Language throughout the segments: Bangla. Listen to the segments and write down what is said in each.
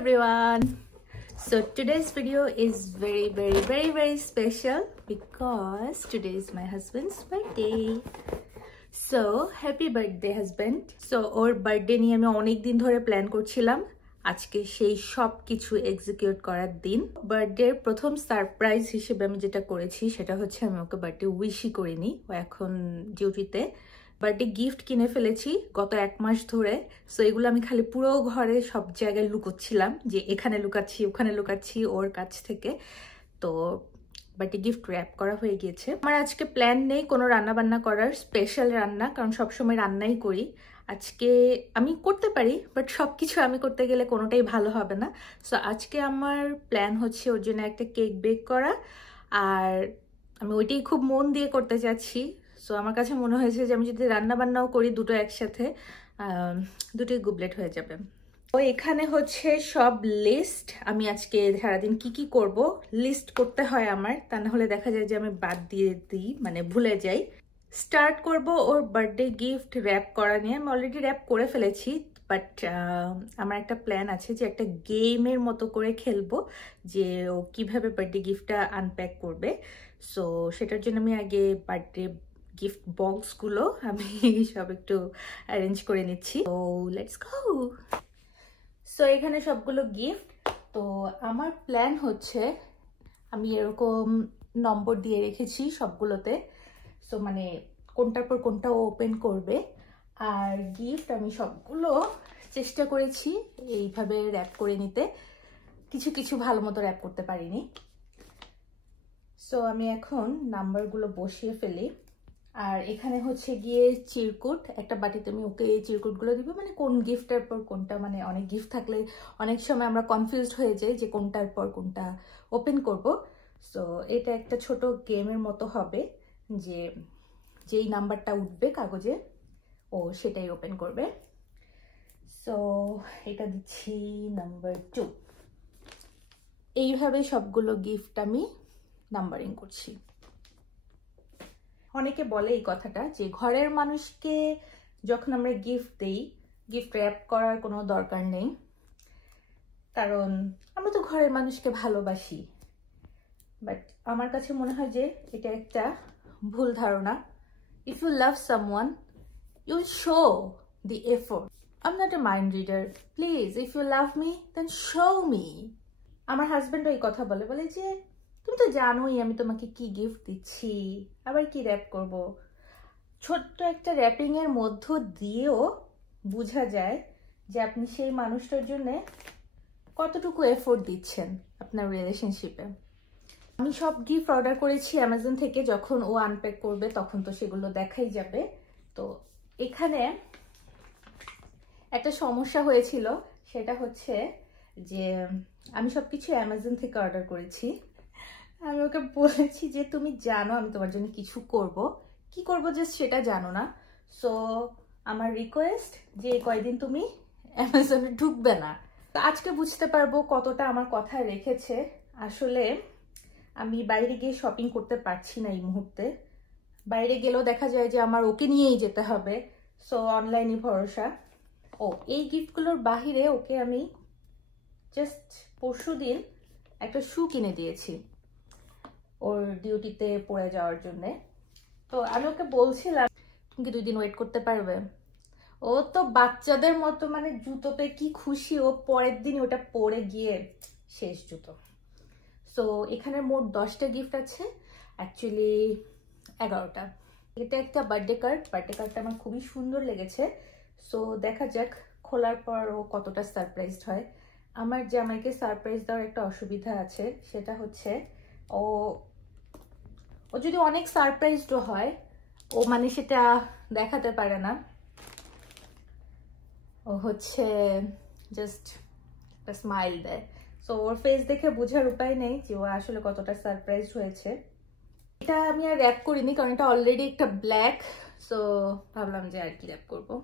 everyone. So today's video is very special because today is my husband's birthday. So happy birthday husband. So or birthday নিয়ে আমি অনেক দিন ধরে প্ল্যান করছিলাম। আজকে সেই সব কিছু এক্সিকিউট করার দিন। বার্থডের প্রথম সারপ্রাইজ হিসেবে আমি যেটা করেছি সেটা হচ্ছে আমি ওকে বার্থডে উইশই করিনি। ও এখন ডিউটিতে। বার্থডে গিফট কিনে ফেলেছি গত 1 মাস ধরে। সো এগুলো আমি খালি পুরো ঘরে সব জায়গায় লুকোচ্ছিলাম, যে এখানে লুকাচ্ছি ওখানে লুকাচ্ছি ওর কাছ থেকে। তো বার্থডে গিফট র্যাপ করা হয়ে গিয়েছে। আমার আজকে প্ল্যান নেই কোনো রান্না বান্না করার, স্পেশাল রান্না, কারণ সবসময় রান্নাই করি। আজকে আমি করতে পারি, বাট সব কিছু আমি করতে গেলে কোনোটাই ভালো হবে না। সো আজকে আমার প্ল্যান হচ্ছে ওর জন্য একটা কেক বেক করা, আর আমি ওইটাই খুব মন দিয়ে করতে চাচ্ছি। সো আমার কাছে মনে হয়েছে যে আমি যদি রান্না বান্নাও করি দুটো একসাথে, দুটোই গুবলেট হয়ে যাবে। তো এখানে হচ্ছে সব লিস্ট, আমি আজকে সারাদিন কি করব লিস্ট করতে হয় আমার, তা না হলে দেখা যায় যে আমি বাদ দিয়ে দিই, মানে ভুলে যাই। স্টার্ট করব ওর বার্থডে গিফট র্যাপ করা নিয়ে। আমি অলরেডি র্যাপ করে ফেলেছি, বাট আমার একটা প্ল্যান আছে যে একটা গেমের মতো করে খেলবো, যে ও কিভাবে বার্থডে গিফটটা আনপ্যাক করবে। সো সেটার জন্য আমি আগে বার্থডে গিফট বক্সগুলো আমি সব একটু অ্যারেঞ্জ করে নিচ্ছি। তো লেটস গো। সো এখানে সবগুলো গিফট। তো আমার প্ল্যান হচ্ছে আমি এরকম নম্বর দিয়ে রেখেছি সবগুলোতে। সো মানে কোনটার পর কোনটা ওপেন করবে। আর গিফট আমি সবগুলো চেষ্টা করেছি এইভাবে র্যাপ করে নিতে, কিছু ভালো মতো র্যাপ করতে পারিনি। সো আমি এখন নাম্বারগুলো বসিয়ে ফেলি। আর এখানে হচ্ছে গিয়ে চিরকুট, একটা বাটিতে আমি ওকে এই চিরকুটগুলো দিব, মানে কোন গিফটের পর কোনটা, মানে অনেক গিফট থাকলে অনেক সময় আমরা কনফিউজড হয়ে যাই যে কোনটার পর কোনটা ওপেন করব। সো এটা একটা ছোট গেমের মতো হবে, যে যেই নাম্বারটা উঠবে কাগজে ও সেটাই ওপেন করবে। সো এটা দিচ্ছি নাম্বার 2। এইভাবে সবগুলো গিফট আমি নাম্বারিং করছি। অনেকে বলে এই কথাটা যে ঘরের মানুষকে যখন আমরা গিফট দেই, গিফট র্যাপ করার কোনো দরকার নেই, কারণ আমরা তো ঘরের মানুষকে ভালোবাসি। বাট আমার কাছে মনে হয় যে এটা একটা ভুল ধারণা। If you love someone you show the effort. I am not a mind reader, please if you love me then show me. আমার হাজব্যান্ডও এই কথা বলে যে তুমি তো জানোই আমি তোমাকে কি গিফট দিচ্ছি, আবার কি র্যাপ করব। ছোট্ট একটা র্যাপিং এর মধ্য দিয়েও বোঝা যায় যে আপনি সেই মানুষটার জন্য কতটুকু এফোর্ট দিচ্ছেন আপনার রিলেশনশিপে। আমি সব গিফট অর্ডার করেছি অ্যামাজন থেকে, যখন ও আনপ্যাক করবে তখন তো সেগুলো দেখাই যাবে। তো এখানে একটা সমস্যা হয়েছিল, সেটা হচ্ছে যে আমি সবকিছু অ্যামাজন থেকে অর্ডার করেছি। আমি ওকে বলেছি যে তুমি জানো আমি তোমার জন্য কিছু করব, কি করব জাস্ট সেটা জানো না। সো আমার রিকোয়েস্ট যে কয়দিন তুমি অ্যামাজনে ঢুকবে না। তো আজকে বুঝতে পারবো কতটা আমার কথা রেখেছে। আসলে আমি বাইরে গিয়ে শপিং করতে পারছি না এই মুহূর্তে। বাইরে গেলেও দেখা যায় যে আমার ওকে নিয়েই যেতে হবে। সো অনলাইনে ভরসা। ও এই গিফটগুলোর বাহিরে ওকে আমি জাস্ট পরশুদিন একটা শু কিনে দিয়েছি ওর ডিউটিতে পড়ে যাওয়ার জন্য। তো আমি ওকে বলছিলাম তুমি কি 2 দিন ওয়েট করতে পারবে। ও তো বাচ্চাদের মতো, মানে জুতো পেয়ে কি খুশি, ও পরের দিন ওটা পরে গিয়ে শেষ জুতো। সো এখানে মোট 10টা গিফট আছে, অ্যাকচুয়ালি 11টা। এটা একটা বার্থডে কার্ড। বার্থডে কার্ডটা আমার খুবই সুন্দর লেগেছে। সো দেখা যাক খোলার পর ও কতটা সারপ্রাইজড হয়। আমার জামাইকে সারপ্রাইজ দেওয়ার একটা অসুবিধা আছে, সেটা হচ্ছে ও যদি অনেক সারপ্রাইজড হয়, ও মানে সেটা দেখাতে পারে না। ও হচ্ছে জাস্ট একটা স্মাইল দেয়। সো ওর ফেস দেখে বোঝার উপায় নেই যে ও আসলে কতটা সারপ্রাইজড হয়েছে। এটা আমি আর র্যাপ করিনি, কারণ এটা অলরেডি একটা ব্ল্যাক। সো ভাবলাম যে আর কি র্যাপ করবো।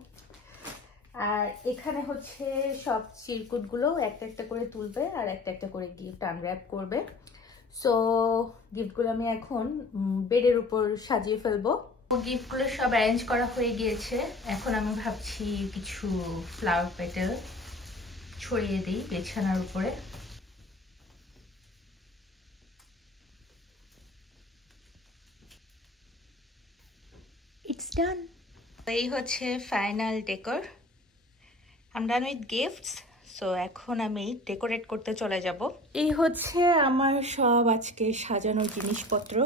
আর এখানে হচ্ছে সব চিরকুটগুলো একটা একটা করে তুলবে আর একটা একটা করে গিফট আনর্যাপ করবে। সো গিফটগুলো আমি এখন বেডের উপর সাজিয়ে ফেলবো। গিফটগুলো সব অ্যারেঞ্জ করা হয়ে গিয়েছে। এখন আমি ভাবছি কিছু ফ্লাওয়ার পেটেল ছড়িয়ে দিই বিছানার উপরে। ইটস ডান। এই হচ্ছে final decor. I am done with gifts. So এখন আমি ডেকোরেট করতে চলে যাব। এই হচ্ছে আমার সব আজকে সাজানোর জিনিসপত্র।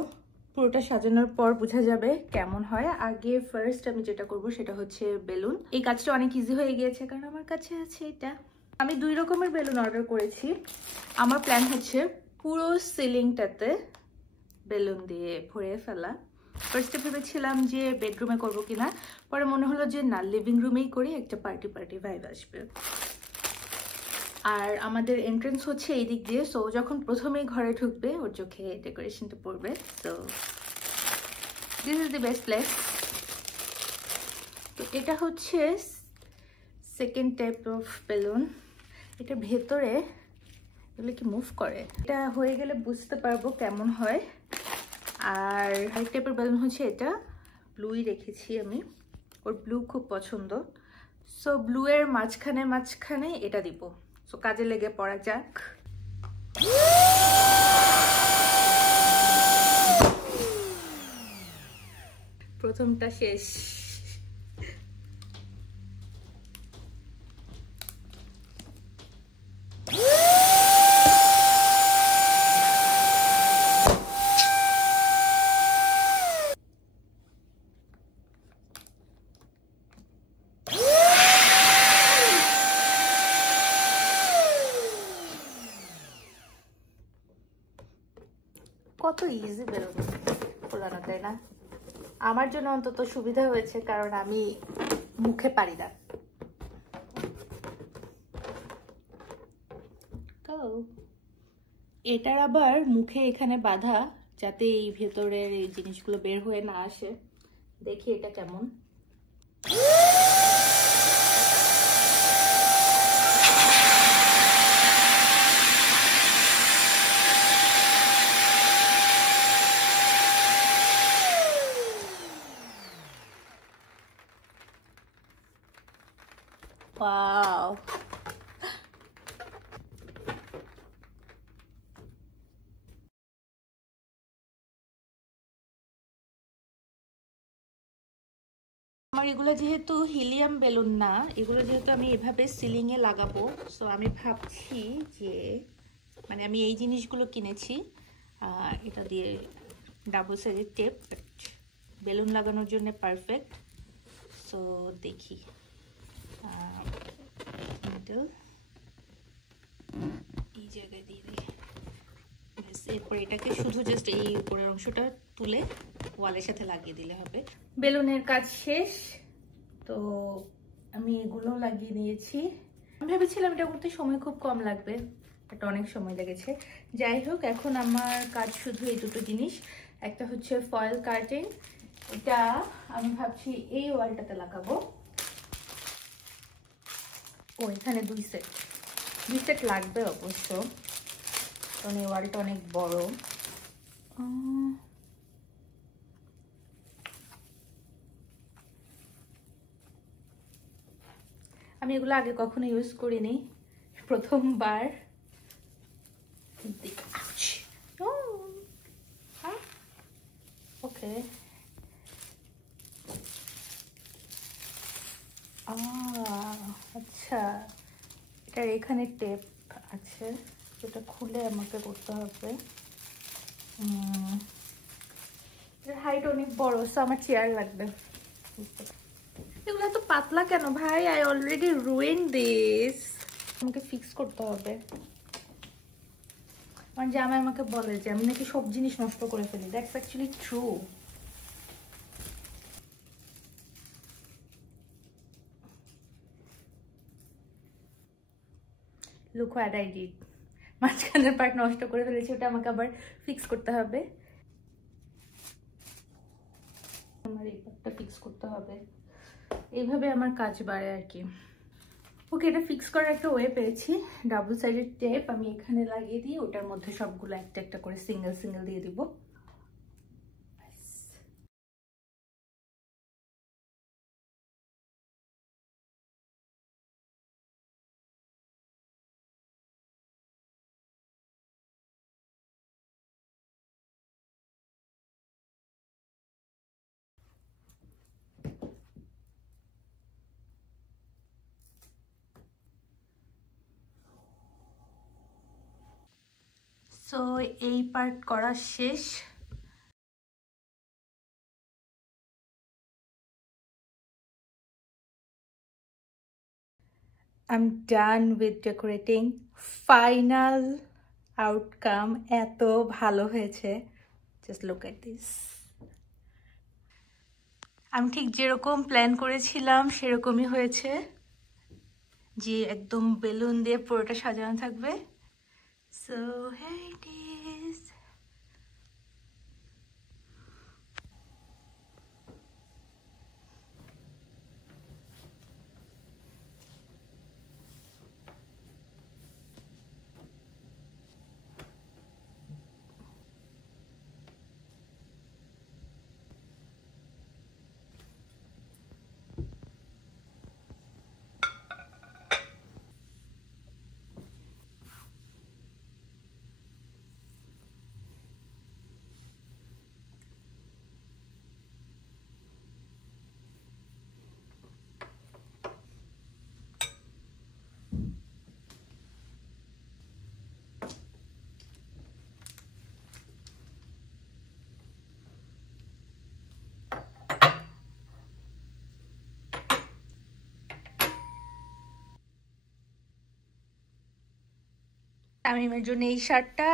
পুরোটা সাজানোর পর বোঝা যাবে কেমন হয়। আগে ফার্স্ট আমি যেটা করব সেটা হচ্ছে বেলুন। এই কাজটা অনেক ইজি হয়ে গিয়েছে কারণ আমার কাছে আছে এটা। আমি 2 রকমের বেলুন অর্ডার করেছি। আমার প্ল্যান হচ্ছে পুরো সিলিংটাতে বেলুন দিয়ে ভরে ফেলা। ফার্স্টে ভেবেছিলাম যে বেডরুমে করব কিনা, পরে মনে হলো যে না, লিভিং রুমেই করি, একটা পার্টি ভাইব আসবে। আর আমাদের এন্ট্রেন্স হচ্ছে এই দিক দিয়ে, সো যখন প্রথমেই ঘরে ঢুকবে ওর চোখে ডেকোরেশনটা পড়বে। So this is the best place. তো এটা হচ্ছে সেকেন্ড টাইপ অফ বেলুন। এটা ভেতরে এগুলো কি মুভ করে, এটা হয়ে গেলে বুঝতে পারবো কেমন হয়। আর আরেক টাইপের বেলুন হচ্ছে এটা, ব্লুই রেখেছি আমি, ওর ব্লু খুব পছন্দ। সো ব্লু এর মাঝখানে এটা দিব। সো কাজে লেগে পড়া যাক। প্রথমটা শেষ। কত ইজি বেলুন ফোলানো, তাই না? আমার জন্য অন্তত সুবিধা হয়েছে কারণ আমি মুখে পারি না। এটার আবার মুখে এখানে বাঁধা, যাতে এই ভেতরের এই জিনিসগুলো বের হয়ে না আসে। দেখি এটা কেমন। Wow. আমার এগুলো যেহেতু হিলিয়াম বেলুন না, এগুলো যেহেতু আমি এভাবে সিলিং এ লাগাবো, সো আমি ভাবছি যে মানে আমি এই জিনিসগুলো কিনেছি, এটা দিয়ে ডাবল সাইজের টেপ, বেলুন লাগানোর জন্য পারফেক্ট। সো দেখি এই জায়গায় দিয়ে দিই। এরপর এটাকে শুধু জাস্ট এই উপরের অংশটা তুলে ওয়ালের সাথে লাগিয়ে দিলে হবে। বেলুনের কাজ শেষ। তো আমি এগুলো লাগিয়ে নিয়েছি। আমি ভেবেছিলাম এটা করতে সময় খুব কম লাগবে, বাট অনেক সময় লেগেছে। যাই হোক, এখন আমার কাজ শুধু এই দুটো জিনিস। একটা হচ্ছে ফয়েল কার্টেন, এটা আমি ভাবছি এই ওয়ালটাতে লাগাবো। ও এখানে দুই সেট লাগবে অবশ্য, কারণ এই ওয়ালটা অনেক বড়। আমি এগুলো আগে কখনো ইউজ করিনি, প্রথমবার। ওকে, আচ্ছা, এটার এখানে টেপ আছে, এটা খুলে আমাকে করতে হবে। এর হাইট অনেক বড়, সো আমার চেয়ার লাগবে। এগুলো তো পাতলা কেন ভাই? I already ruin this. আমাকে ফিক্স করতে হবে। আমার জামাই আমাকে বলে যে আমি নাকি সব জিনিস নষ্ট করে ফেলি। That's actually true. Look what I did. মাঝখানের পার্ট নষ্ট করে ফেলেছি, ওটা আমাকে আবার ফিক্স করতে হবে। আমার এই পার্টটা ফিক্স করতে হবে। এইভাবে আমার কাজ বাড়ে আর কি। ওকে, এটা ফিক্স করার একটা ওয়ে পেয়েছি। ডাবল সাইডের টেপ আমি এখানে লাগিয়ে দিই, ওটার মধ্যে সবগুলো একটা একটা করে সিঙ্গেল দিয়ে দিব। সো এই পার্ট করা শেষ। I'm done with decorating. Final outcome এত ভালো হয়েছে। Just look at this. আমি ঠিক যেরকম প্ল্যান করেছিলাম সেরকমই হয়েছে, যে একদম বেলুন দিয়ে পুরোটা সাজানো থাকবে। So here it is. তামিমের জন্য এই শার্টটা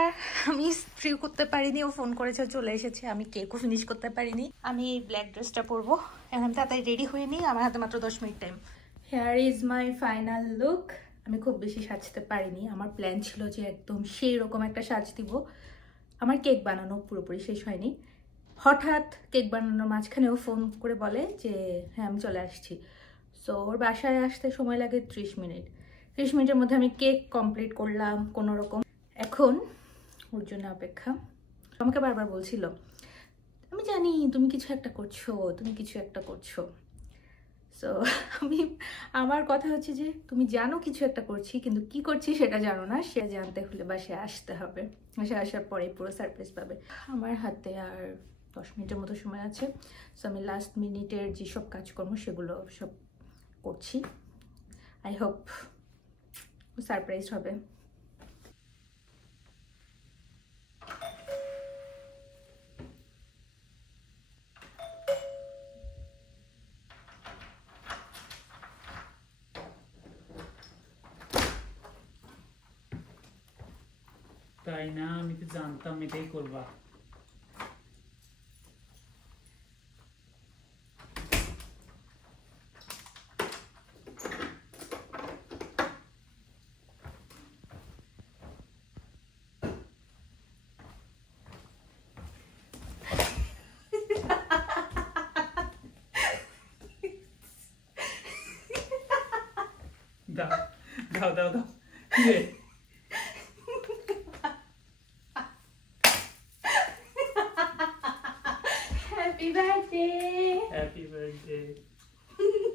আমি ইস্ত্রি করতে পারিনি, ও ফোন করেছে চলে এসেছে, আমি কেকও ফিনিশ করতে পারিনি। আমি এই ব্ল্যাক ড্রেসটা পরবো, এখন আমি তাড়াতাড়ি রেডি হয়ে নিই, আমার হাতে মাত্র 10 minute time. Hair is my final look. আমি খুব বেশি সাজতে পারিনি, আমার প্ল্যান ছিল যে একদম সেই রকম একটা সাজ দিব। আমার কেক বানানো পুরোপুরি শেষ হয়নি, হঠাৎ কেক বানানোর মাঝখানেও ফোন করে বলে যে হ্যাঁ আমি চলে আসছি। সো ওর বাসায় আসতে সময় লাগে 30 মিনিট। 30 মিনিটের মধ্যে আমি কেক কমপ্লিট করলাম কোনো রকম। এখন ওর জন্য অপেক্ষা। আমাকে বারবার বলছিল আমি জানি তুমি কিছু একটা করছো, তুমি কিছু একটা করছো। সো আমার কথা হচ্ছে যে তুমি জানো কিছু একটা করছি, কিন্তু কি করছি সেটা জানো না, সেটা জানতে হলে বাসায় আসতে হবে। বাসায় আসার পরে পুরো সারপ্রাইজ পাবে। আমার হাতে আর 10 মিনিটের মতো সময় আছে। সো আমি লাস্ট মিনিটের যেসব কাজকর্ম সেগুলো সব করছি। আই হোপ সারপ্রাইজ হবে। তাই না? আমি তো জানতাম এটাই করবা। দাও দাও দাও দাও। Happy birthday. Happy birthday.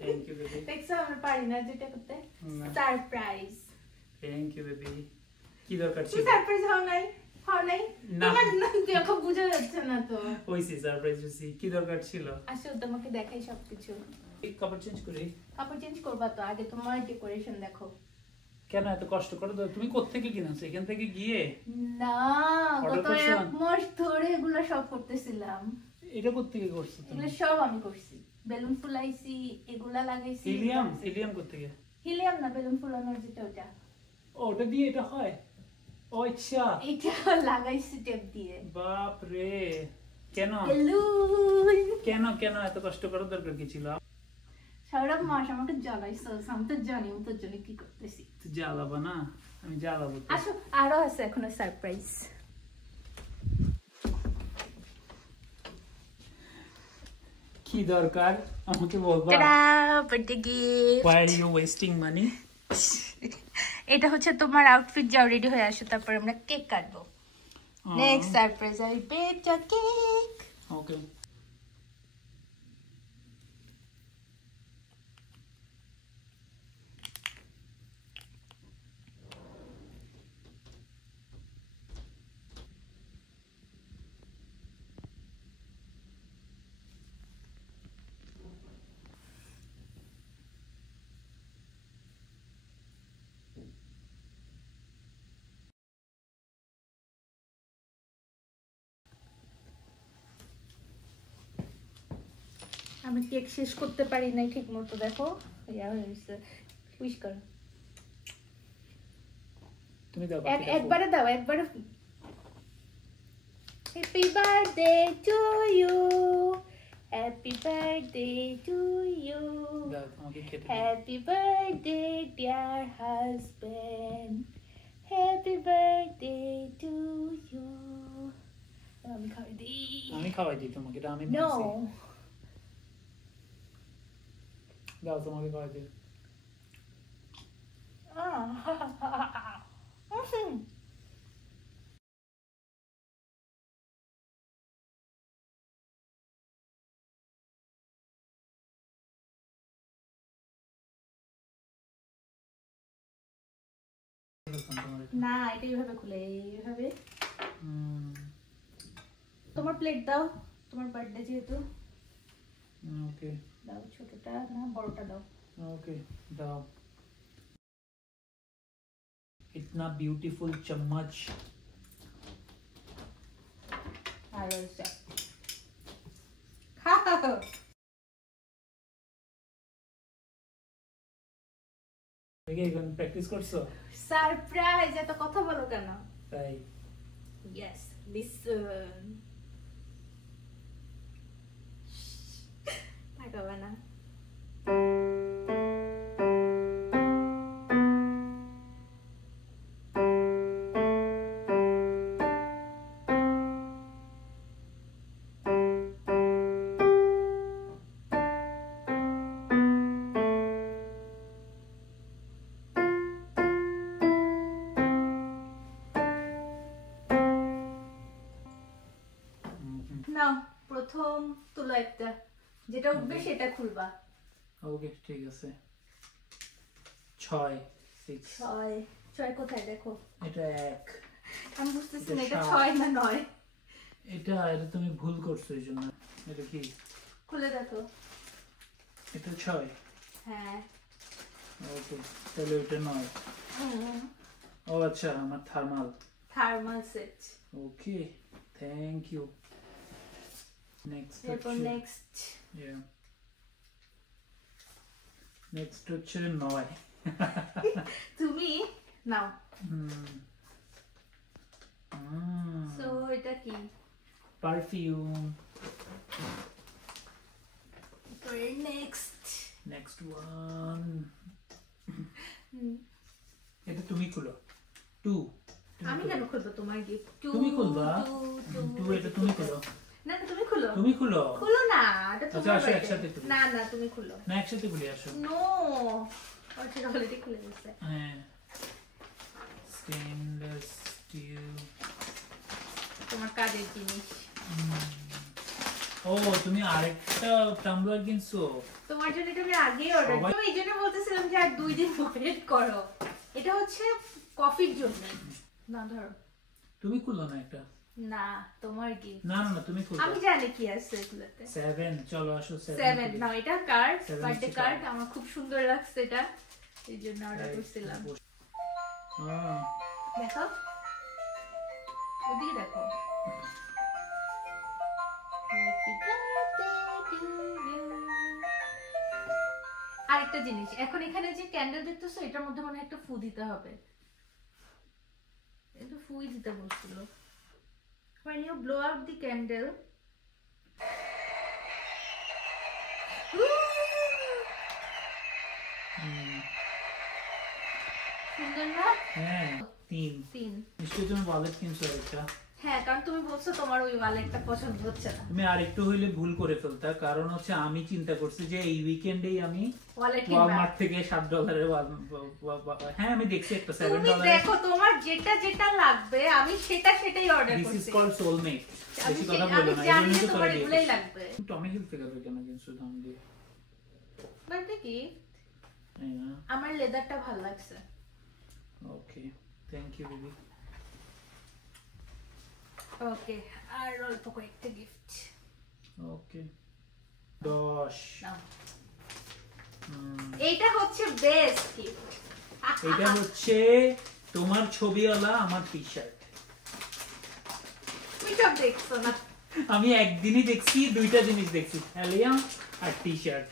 Thank you baby. দেখছো আমরা পারি না যেটা করতে। সারপ্রাইজ। Thank you baby. কি দরকার ছিল? সারপ্রাইজ হও নাই, হও নাই না দেখো বুঝা যাচ্ছে না তো। হইছে সারপ্রাইজ হইছে। কি দরকার ছিল? আসলে তোমাকে দেখাই সবকিছু। এই কাপড় চেঞ্জ করি। কাপড় চেঞ্জ করবা তো, আগে তোমার ডেকোরেশন দেখো। কেন এত কষ্ট করে? তুমি কোত্থেকে কিনেছো? এখান থেকে গিয়ে? না, Order গত করছো? 1 মাস ধরে এগুলো সব করতেছিলাম। এটা কোত্থেকে করছো তুমি? এগুলো সব আমি করছি। বেলুন ফুলাইছি, এগুলা লাগাইছি। হিলিয়াম কোত্থেকে? হিলিয়াম না, বেলুন ফুলানোর যেটা ওটা। ও, ওটা দিয়ে এটা হয়? ও আচ্ছা, এটা লাগাইছি টেপ দিয়ে। বাপ রে। কেন বেলুন কেন কেন এত কষ্ট করার দরকার কি ছিল? সারা মাস আমাকে জ্বালাইছো, আমি তো জানি আমি তোর জন্য কি করতেছি। তুই জ্বালাবা না, আমি জ্বালাবো তো। আসো, আরো আছে এখনো সারপ্রাইজ। কি দরকার আমাকে বলবা? Ta-da, birthday gift. Why are you wasting money? এটা হচ্ছে তোমার আউটফিট, যাও রেডি হয়ে আসো, তারপর আমরা কেক কাটবো। Next surprise I bake a cake. Okay. আমি কেক শেষ করতে পারি নাই ঠিক মতো, দেখো ইয়া হয়েছে। উইশ করো, তুমি দাও, একবারে দাও, একবারে। Happy birthday to you, happy birthday to you, দাও তোমাকে খেতে। Happy birthday dear husband, happy birthday to you. আমি খাওয়াই দিই। আমি খাওয়াই দিই তোমাকে, এটা আমি নো, বলছি। দাও তোমাকে খাওয়াই দিই। না, এটা এইভাবে খুলে, এইভাবে। তোমার প্লেট দাও, তোমার বার্থডে যেহেতু। ওকে দাও, ছোটটা না বড়টা দাও। ओके दाओ। इतना ब्यूटीफुल चम्मच। দেখে এখন প্র্যাকটিস করছো? সারপ্রাইজ, এত কথা বলো কেন? তাই ইয়েস, লিসন। তাকাবা না। নাও, প্রথম তুলো একটা, যেটা উঠবে সেটা খুলবা। ওকে ঠিক আছে। 6 6 ছয়, ছয় কোথায় দেখো? এটা 1। আমি বুঝতেছি না এটা এটা 7 6 না 9। এটা তুমি ভুল করছো এইজন্য। এটা কি? খুলে দেখো। এটা 6। হ্যাঁ। ওকে, তাহলে এটা 9। ও আচ্ছা, আমার thermal set. Okay, thank you. Next এরপর হচ্ছে নেক্সট। নেক্সট হচ্ছে 9। তুমি নাও। সো এটা কি? পারফিউম। Next one. এটা তুমি খুলো। 2। আমি কেন খুলবো তোমার গিফট? তুমি খুলবা। 2 এটা তুমি খুলো। না না, তুমি খুলো। তুমি খুলো। খুলো না, এটা আচ্ছা, তোমার আসো birthday। একসাথে খুলি। না না, তুমি খুলো। না, একসাথে খুলি, আসো। নো, ওটা অলরেডি খুলে গেছে। হ্যাঁ, স্টেনলেস স্টিল। তোমার কাজের জিনিস। ও, তুমি আরেকটা টাম্বলার কিনছো? তোমার জন্য এটা আমি আগেই অর্ডার করি। আমি এইজন্য বলতেছিলাম যে আর 2 দিন ওয়েট করো। এটা হচ্ছে কফির জন্য। না ধরো। তুমি খুলো না এটা। না, তোমার গিফট। না না না, তুমি খুলো। আমি জানি কি আছে এগুলোতে। 7, চলো আসো 7। 7 না, এটা কার্ড, 7 বার্থডে হচ্ছে কার্ড। card। আমার খুব সুন্দর লাগছে এটা, এই জন্য অর্ডার করছিলাম। দেখো, ওদিকে দেখো। Happy birthday to you। আরেকটা জিনিস, এখন এখানে যে ক্যান্ডেল দেখতেছো, এটার মধ্যে মনে হয় একটা ফু দিতে হবে। এটা ফুই দিতে বলছিল। When you blow out the candle, সুন্দর না? হ্যাঁ, 3। 3। নিশ্চয়ই তুমি ওয়ালেট কিনছো একটা। হ্যাঁ, কারণ তুমি বলছো তোমার ওই ওয়ালেটটা পছন্দ হচ্ছে না। তুমি আরেকটু হইলে ভুল করে ফেলতা, কারণ হচ্ছে আমি চিন্তা করছি যে এই উইকেন্ডেই আমি ওয়ালেট কিনবা। ওয়ালমার্ট থেকে $7 হ্যাঁ, আমি দেখছি একটা তুমি $7। দেখো তোমার যেটা যেটা লাগবে, আমি সেটাই অর্ডার দিস ইজ করছি। Called soulmate. বেশি কথা আমি বলো না, জানি এইজন্যই যে তো তোমার তোরা এগুলাই দেখছিস। লাগবে। টমি হিলফিগার কেন কিনছো দাম দিয়ে? বাট কি তাই না? আমার লেদারটা ভালো লাগছে। ওকে, থ্যাংক ইউ বেবি। ওকে, আর অল্প কয়েকটা গিফট। ওকে, 10। নাও। এইটা হচ্ছে বেস্ট গিফট। এটা হচ্ছে তোমার ছবিওয়ালা আমার টি-শার্ট। তুমি সব দেখছো না? আমি একদিনই দেখছি দুইটা জিনিস দেখছি, থ্যালিয়া আর T-shirt.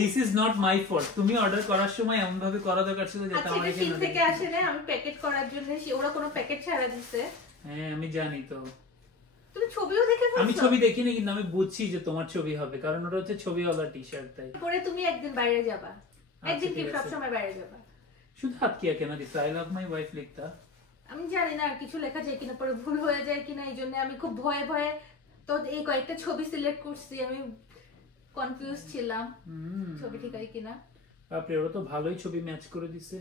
This is not my fault. তুমি অর্ডার করার সময় এমন ভাবে করা দরকার ছিল যাতে আমার এখানে চীন থেকে আসে না, আমি প্যাকেট করার জন্য ওরা কোনো প্যাকেট ছাড়া দিছে। হ্যাঁ আমি জানি তো। তুমি ছবিও দেখে ফেলছো? আমি ছবি দেখিনি কিন্তু আমি বুঝছি যে তোমার ছবি হবে, কারণ ওটা হচ্ছে ছবিওয়ালা টি-শার্ট। তাই পরে তুমি একদিন বাইরে যাবা, একদিন কি সব সময় বাইরে যাবা? শুধু হাত কিয়া কেন দিছ? আই লাভ মাই ওয়াইফ লিখতা। আমি জানি না আর কিছু লেখা যায় কিনা, পরে ভুল হয়ে যায় কিনা, এই জন্য আমি খুব ভয়ে ভয়ে তো এই কয়েকটা ছবি সিলেক্ট করছি। আমি কনফিউজ ছিলাম ছবি ঠিক হয় কিনা। আপনি ওরা তো ভালোই ছবি ম্যাচ করে দিছে।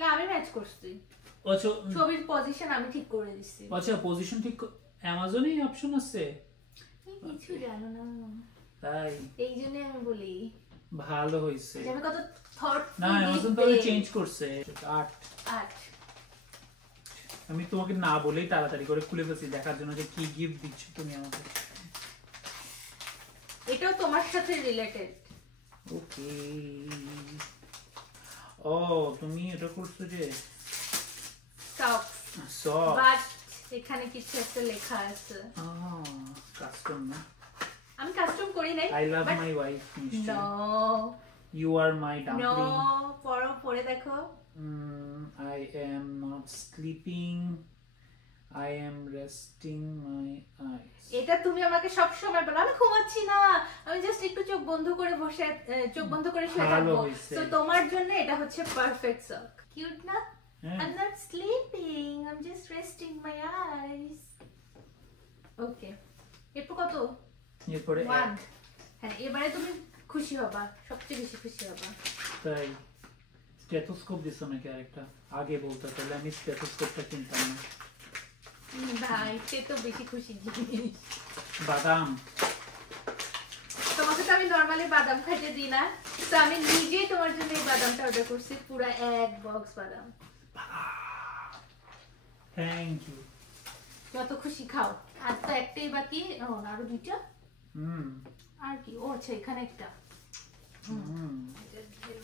না আমি ম্যাচ করছি, আচ্ছা ছবির পজিশন আমি ঠিক করে দিছি। আচ্ছা পজিশন ঠিক অ্যামাজনে অপশন আছে? কিছু জানো না তাই এই জন্য আমি বলি ভালো হইছে। আমি কত থট না অ্যামাজন তো চেঞ্জ করছে। 8 আমি তোমাকে না বলেই তাড়াতাড়ি করে খুলে ফেলছি দেখার জন্য যে কি গিফট দিচ্ছ তুমি আমাকে। এটাও তোমার সাথে রিলেটেড। ওকে ও তুমি এটা করছো যে সক্স, বাট এখানে কিছু একটা লেখা আছে। কাস্টম না? আমি কাস্টম করি নাই। I love my wife. No you are my dumpling. No পরে দেখো। I am not sleeping. I am resting my eyes. এটা তুমি আমাকে সব সময় বলো আমি ঘুমাচ্ছি না, আমি জাস্ট একটু চোখ বন্ধ করে বসে চোখ বন্ধ করে শুয়ে থাকবো। তো তোমার জন্য এটা হচ্ছে পারফেক্ট সক। কিউট না? I'm not sleeping, I'm just resting my eyes. ওকে এরপর কত? এরপরে 1। হ্যাঁ এবারে তুমি খুশি হবা, সবচেয়ে বেশি খুশি হবা। তাই স্টেথোস্কোপ দিছো নাকি আরেকটা? আগে বলতে তাহলে আমি স্টেথোস্কোপটা কিনতাম না। ভাই সে তো বেশি খুশি জিনিস। বাদাম। তোমাকে তো আমি নরমালি বাদাম খাইতে দিই না, তো আমি নিজেই তোমার জন্য এই বাদামটা অর্ডার করছি, পুরো এক বক্স বাদাম। Thank you. যত খুশি খাও। আর তো একটাই বাকি। ও আরো দুইটা। আর কি? ও আচ্ছা এখানে একটা।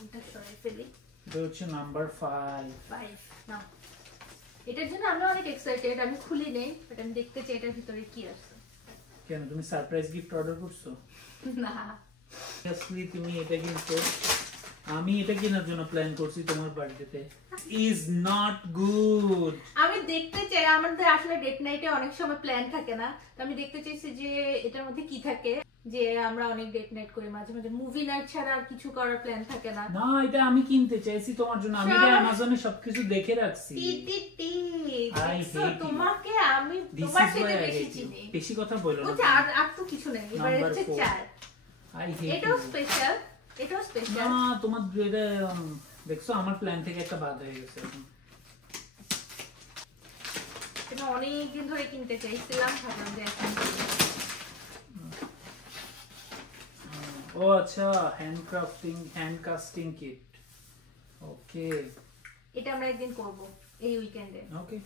এটা সরাই ফেলি। এটা হচ্ছে নাম্বার 5 না এটার জন্য আমি অনেক এক্সাইটেড। আমি খুলি নেই, বাট আমি দেখতে চাই এটার ভিতরে কি আছে। কেন তুমি সারপ্রাইজ গিফট অর্ডার করছো? না আসলে তুমি এটা কিনছো, আমি এটা কেনার জন্য প্ল্যান করছি তোমার বার্থডেতে। Is not good. আমি দেখতে চাই, আমাদের আসলে ডেট নাইটে অনেক সময় প্ল্যান থাকে না, তো আমি দেখতে চাইছি যে এটার মধ্যে কি থাকে, যে আমরা অনেক ডেট নাইট করি মাঝে মাঝে, মুভি নাইট ছাড়া আর কিছু করার প্ল্যান থাকে না। না এটা আমি কিনতে চাইছি তোমার জন্য, আমি এটা অ্যামাজনে সবকিছু দেখে রাখছি। তোমাকে আমি তোমার থেকে বেশি চিনি। বেশি কথা বলো না। আর তো কিছু নেই, এবারে হচ্ছে 4। এটাও স্পেশাল, এটাও স্পেশাল। না তোমার এটা দেখছো আমার প্ল্যান থেকে একটা বাদ হয়ে গেছে এখন। এটা অনেক দিন ধরে কিনতে চাইছিলাম, ভাবলাম যে এখন। ও আচ্ছা হ্যান্ড কাস্টিং কিট। ওকে এটা আমরা একদিন করব এই উইকেন্ডে। ওকে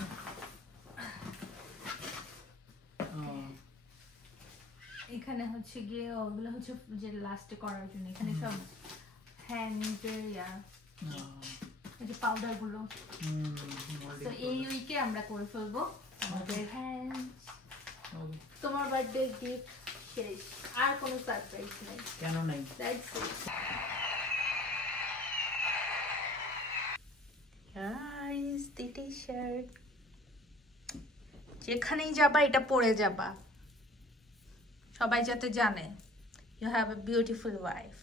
এখানে হচ্ছে গিয়ে ওগুলো হচ্ছে যে লাস্টে করার জন্য, এখানে সব হ্যান্ডের যে পাউডার গুলো। তো এই উইকে আমরা করে ফেলবো আমাদের হ্যান্ড। তোমার বার্থডে গিফট শেষ, আর কোনো সারপ্রাইজ নেই। কেন নাই? That's it guys, the t-shirt যেখানেই যাবা এটা পরে যাবা, সবাই যাতে জানে you have a beautiful wife.